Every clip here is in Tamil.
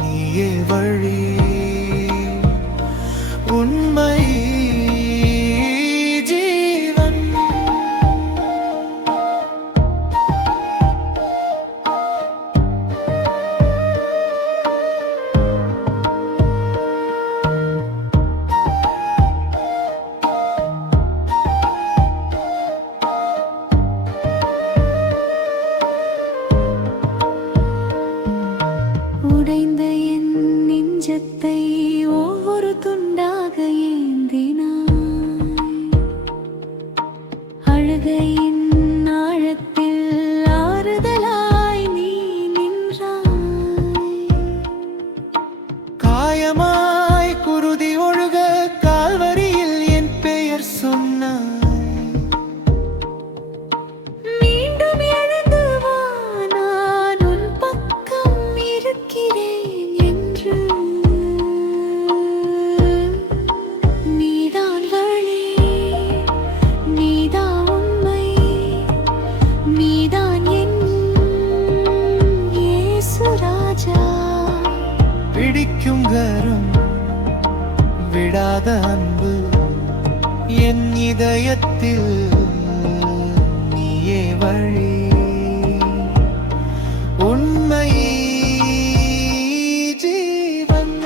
நீயே வழி உண்மை ஜீவன். உடைந்த என் நெஞ்சத்தை ஒவ்வொரு துண்டாக ஏந்தினாய். அழுகையின் ஆழத்தில் ஆறுதலாய் நீ நின்றாய். காயமாய் குருதி ஒழுக கால்வரியில் என் பெயர் சொன்னாய். மீண்டும் எழுந்து வா, நான் உன் பக்கம் இருக்கிறேன் என்று. நீதான் வழி, நீதான் உண்மை, நீதான் என் இயேசு ராஜா. பிடிக்கும் கரம் விடாத அன்பு என் இதயத்தில் நீயே வழி உண்மை ஜீவன்.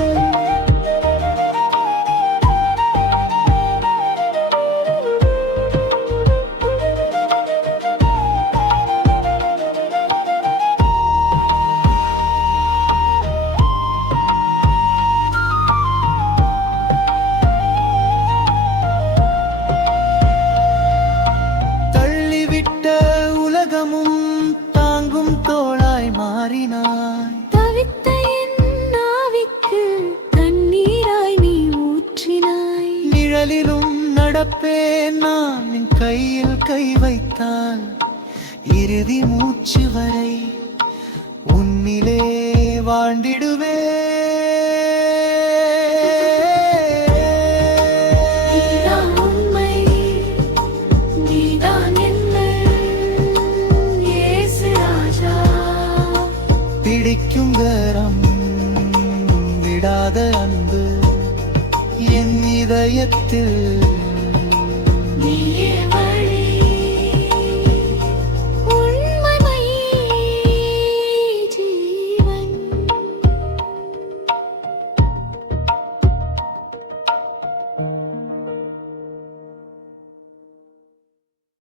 தள்ளிவிட்ட உலகமும் தாங்கும் தோளாய் மாறினாய். தவித்த என் ஆவிக்கு தண்ணீராய் நீ ஊற்றினாய். நிழலிலும் நடப்பேன் நான் என் கையில் கை வைத்தால் இறுதி மூச்சு வரை உன்னிலே வாழ்ந்திடுவே. நீதான் உண்மை, நீதான் என்னை இயேசு ராஜா. பிடிக்கும் கரம் விடாத அன்பு என் இதயத்தில் நீயே